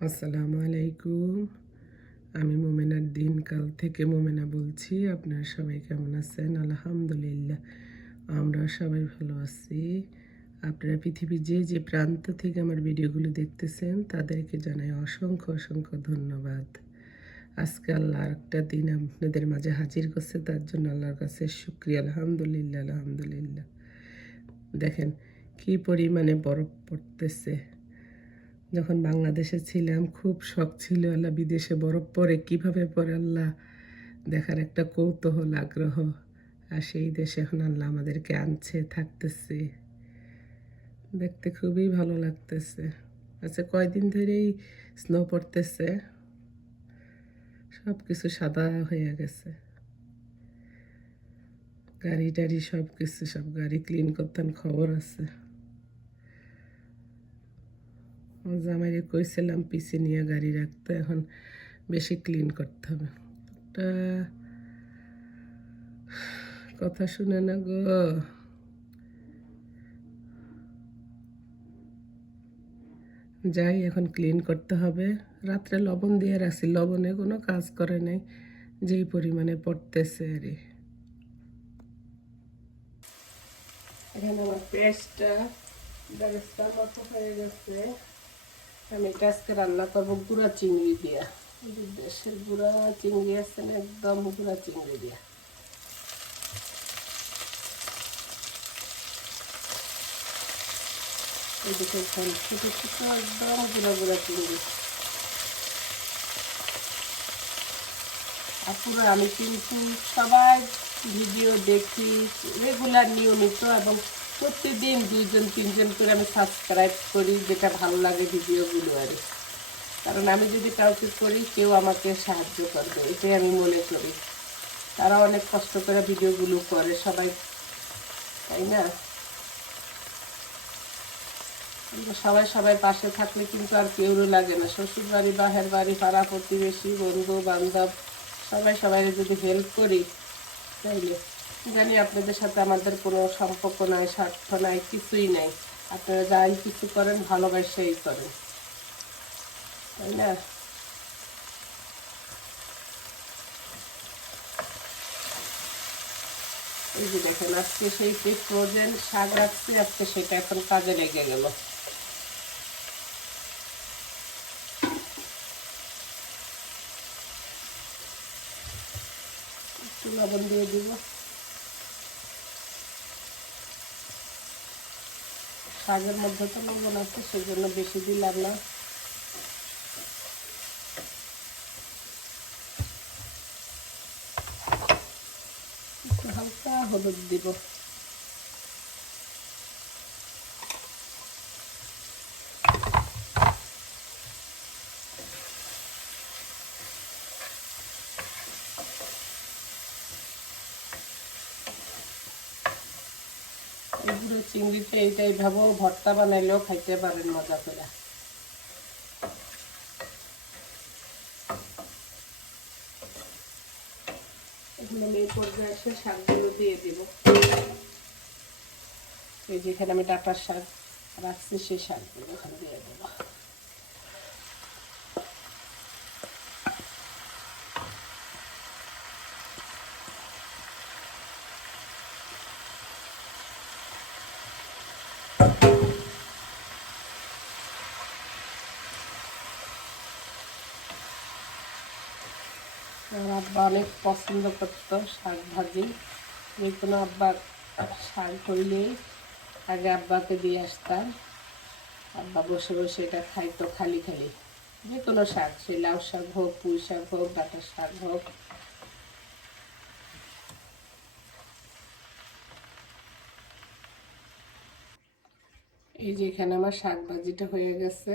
আসসালামু আলাইকুম। আমি মোমেনার দিনকাল থেকে মোমেনা বলছি। আপনারা সবাই কেমন আছেন? আলহামদুলিল্লাহ আমরা সবাই ভালো আছি। আপনারা পৃথিবীর যে যে প্রান্ত থেকে আমার ভিডিওগুলো দেখতেছেন, তাদেরকে জানাই অসংখ্য অসংখ্য ধন্যবাদ। আজকে আল্লাহ একটা দিন আপনাদের মাঝে হাজির করছে, তার জন্য আল্লাহর কাছে শুক্রিয়া। আলহামদুলিল্লাহ আলহামদুলিল্লাহ। দেখেন, কি পরিমাণে বরফ পড়তেছে। যখন বাংলাদেশে ছিলাম, খুব শখ ছিল, আল্লাহ বিদেশে বরফ পড়ে কীভাবে পড়ে আল্লাহ? দেখার একটা কৌতূহল, আগ্রহ। আর সেই দেশে এখন আল্লাহ আমাদেরকে আনছে, থাকতেছে। দেখতে খুবই ভালো লাগতেছে। আচ্ছা কয়দিন ধরেই স্নো পড়তেছে? সব কিছু সাদা হয়ে গেছে। গাড়ি টাড়ি সব কিছু সব গাড়ি ক্লিন করতেন খবর আছে আমার জামাইরে কইছিলাম পিছে নিয়ে গাড়ি রাখতে, এখন বেশি ক্লিন করতে হবে। একটা কথা শুনে না গো। যাই, এখন ক্লিন করতে হবে। রাত্রে লবণ দিয়ে রাখছি, লবণে কোনো কাজ করে নাই, যেই পরিমাণে পড়তেছে আর এখানে আমার পেঁয়াজটা বেরেস্তা মতো হয়ে গেছে। আমি আজকে রান্না করব গুঁড়া চিংড়ি দেশের গুঁড়া চিংড়ি আছে না, একদম গুঁড়া চিংড়ি আমি কিন্তু সবাই ভিডিও দেখি রেগুলার নিয়মিত এবং প্রতিদিন দুইজন, তিনজন করে আমি সাবস্ক্রাইব করি, যেটা ভালো লাগে ভিডিওগুলো আর কারণ আমি যদি কাউকে করি, কেউ আমাকে সাহায্য করবে, এটাই আমি মনে করি। তারা অনেক কষ্ট করে ভিডিওগুলো করে সবাই, তাই না? সবাই সবাই পাশে থাকলে কিন্তু আর কেউরও লাগে না। শ্বশুর বাড়ি বাহের বাড়ি, পাড়া প্রতিবেশী বন্ধু বান্ধব সবাই সবাই যদি হেল্প করি, তাইলে। জানি আপনাদের সাথে আমাদের কোনো সম্পর্ক নাই, স্বার্থ নাই, কিছুই নাই। আপনারা যাই কিছু করেন, ভালোবাসাই করেন। তাই না? এই যে দেখেন, আজকে সেই ফ্রোজেন শাক রাখছি, আজকে সেটা এখন কাজে লেগে গেল। লবণ দিয়ে দিব। শাকের মধ্যে তো লবণ আছে সেজন্য বেশি দিলাম না। হালকা হলুদ দিব। এগুলো চিংড়িটা এইটা এইভাবেও ভর্তা বানাইলেও খাইতে পারেন মজা করে এগুলো মেয়ে পর্যায়ে এসে শাকগুলো দিয়ে দিব। এই যেখানে আমি ডাটার শাক রাখছি সেই শাকগুলো ওখানে দিয়ে দেবো আমার আব্বা অনেক পছন্দ করতো শাক ভাজি। যে কোনো আব্বা শাক হইলেই আগে আব্বাকে দিয়ে আসতাম। আব্বা বসে বসে এটা খাইতো খালি খালি। যে কোনো শাক সে লাউ শাক হোক, পুঁই শাক হোক ডাঁটার শাক হোক। এই যে এখানে আমার শাক ভাজিটা হয়ে গেছে।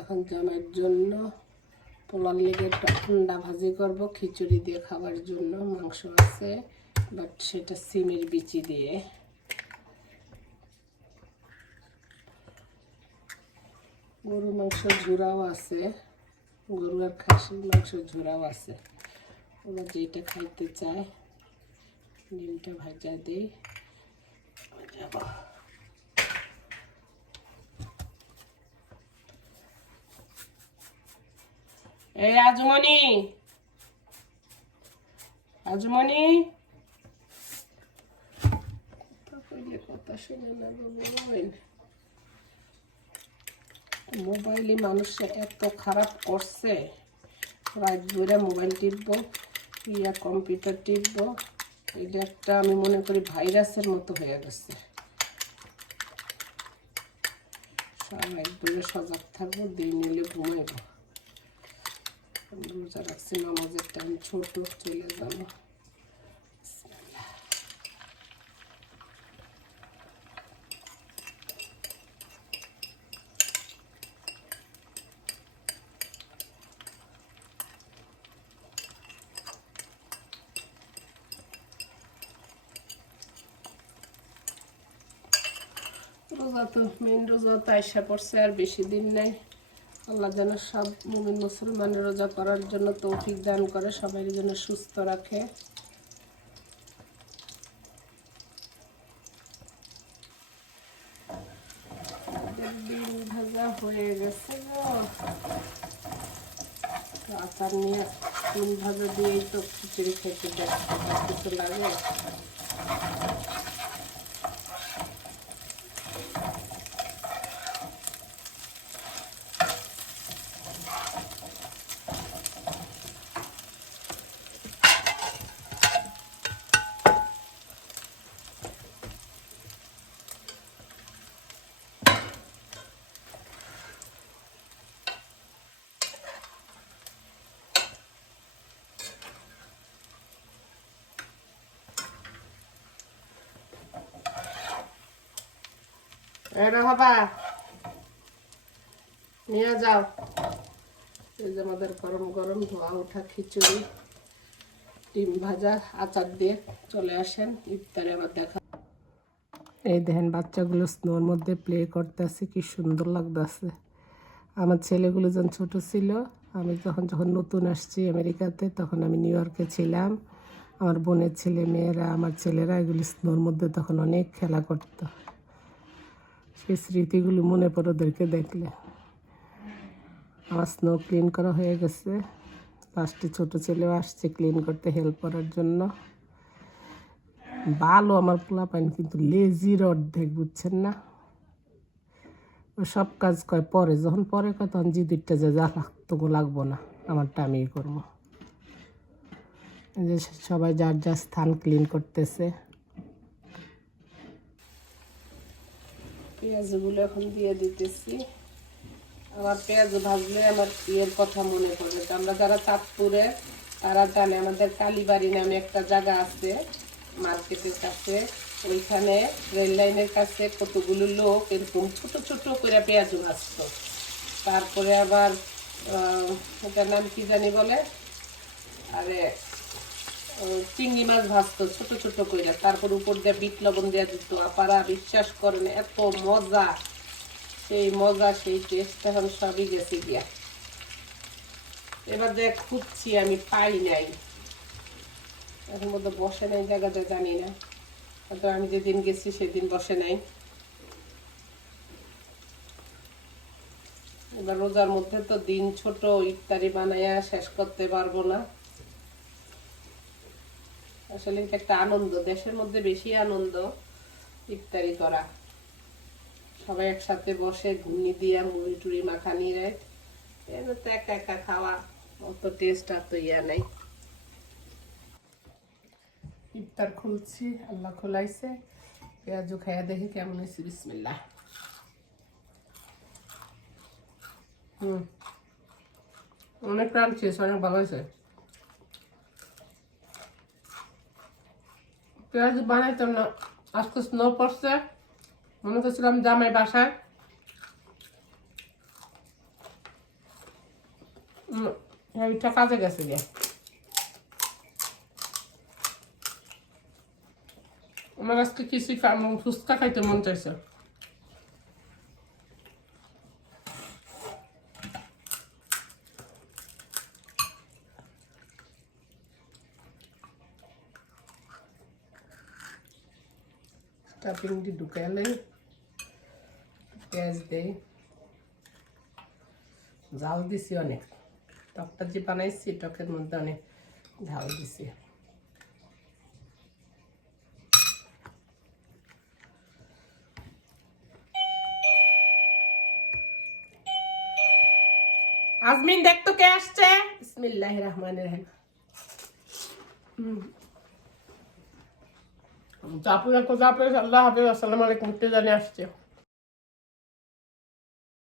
এখন জামার জন্য পোলার লেগে আন্ডা ভাজি করব, খিচুড়ি দিয়ে খাওয়ার জন্য। মাংস আছে বাট সেটা সিমের বিচি দিয়ে। গরু মাংস ঝুরাও আছে, গরু আর খাসির মাংস ঝুরাও আছে। ওরা যেটা খাইতে চায়, ডিমটা ভাজা দিই যাব। এই শুনে না মোবাইল মোবাইলে মানুষে এত খারাপ করছে। রাত ধরে মোবাইল টিপবো, ইয়া কম্পিউটার টিপবো। এটা একটা আমি মনে করি ভাইরাসের মতো হয়ে গেছে। সবাই বলে সজাগ থাকব, দিন নিলে ঘুমাইবো। রোজা রাখছি নামাজের টাইম ছোট চলে যাব। রোজা তো মেন রোজা তো আইসা পড়ছে আর বেশি দিন নেই। আল্লাহ যেন সব মুমিন মুসলমানের রোজা করার জন্য তৌফিক দান করে সবাই যেন সুস্থ রাখে। ভাজা হয়ে গেছে আচার নিয়ে ডিম ভাজা দিয়েই তো খিচুড়ি খেতে দেখতে কিছু লাগে? এটা হবা নিয়ে যাও। এই যে আমাদের গরম গরম ধোয়া ওঠা খিচুড়ি, ডিম ভাজা, আচার দিয়ে চলে আসেন। ইফতারে আবার দেখা। এই দেখেন, বাচ্চাগুলো স্নোর মধ্যে প্লে করতেছে, কি সুন্দর লাগতেছে। আমার ছেলেগুলো যখন ছোট ছিল, আমি তখন যখন নতুন আসছি আমেরিকাতে, তখন আমি নিউ ইয়র্কে ছিলাম। আমার বোনের ছেলে, মেয়েরা, আমার ছেলেরা এগুলো স্নোর মধ্যে তখন অনেক খেলা করতো। সেই স্মৃতিগুলো মনে পড়ে ওদেরকে দেখলে। আমার স্নো ক্লিন করা হয়ে গেছে। লাস্টে ছোট ছেলেও আসছে ক্লিন করতে হেল্প করার জন্য। ভালো আমার পোলা পাইন কিন্তু লেজির অর্ধেক, বুঝছেন না? ও সব কাজ কয় পরে, যখন পরে কয় তখন জিদিরটা যে যা লাগতো লাগবো না, আমারটা আমিই করব। যে সবাই যার যার স্থান ক্লিন করতেছে। পেঁয়াজগুলো এখন দিয়ে দিতেছি। আমার পেঁয়াজ ভাজলে আমার ইয়ের কথা মনে পড়বে তো আমরা যারা চাঁদপুরে, তারা জানে, আমাদের কালীবাড়ি নামে একটা জায়গা আছে, মার্কেটের কাছে। ওইখানে রেল লাইনের কাছে কতগুলো লোক এরকম ছোটো ছোটো করে পেঁয়াজ ভাজত। তারপরে আবার ওটার নাম কি জানি বলে? আরে চিংড়ি মাছ ভাজতো, ছোট ছোট করে তারপর উপর দিয়ে বিট লবণ দিয়ে দিত। আপারা বিশ্বাস করেন, এত মজা। সেই মজা, সেই টেস্ট এখন সবই গেছে গিয়া। এবার দেখ, খুঁজছি, আমি পাই নাই। এখন মধ্যে বসে নাই জায়গাটা, জানি না। হয়তো আমি যেদিন গেছি, সেদিন বসে নাই। এবার রোজার মধ্যে তো দিন ছোট, ইফতারি বানাইয়া শেষ করতে পারব না। আসলে একটা আনন্দ, দেশের মধ্যে বেশি আনন্দ ইফতারি করা। সবাই একসাথে বসে ঘুগনি দিয়া মুড়ি টুড়ি মাখানি রায় এবার তো একা একা খাওয়া, অত টেস্ট আর তো ইয়া নাই। ইফতার খুলছি, আল্লাহ খোলাইছে। পেঁয়াজু খাইয়া দেখি কেমন হয়েছে বিসমিল্লাহ। হুম। অনেক ক্রাঞ্চি অনেক ভালো হয়েছে। পেঁয়াজ বানাইতাম না। আজকে স্নো পড়ছে। মনে করছিলাম জামাই বাসায়। উম, এইটা কাজে গেছে গিয়ে। আমার আজকে কিছুই ফুচকা খাইতে মন চাইছে। স্টাফিং দি ঢুকালে পেঁয়াজ দেই জাল দিছি অনেক। টকটা যে বানাইছি, টকের মধ্যে অনেক ঝাল দিছি। আজমিন দেখতো কে আসছে। বিসমিল্লাহ রহমান রহিম। চাপুরা কোথা আল্লাহ হাফিজ আসসালামু আলাইকুম জানিয়ে আসছে।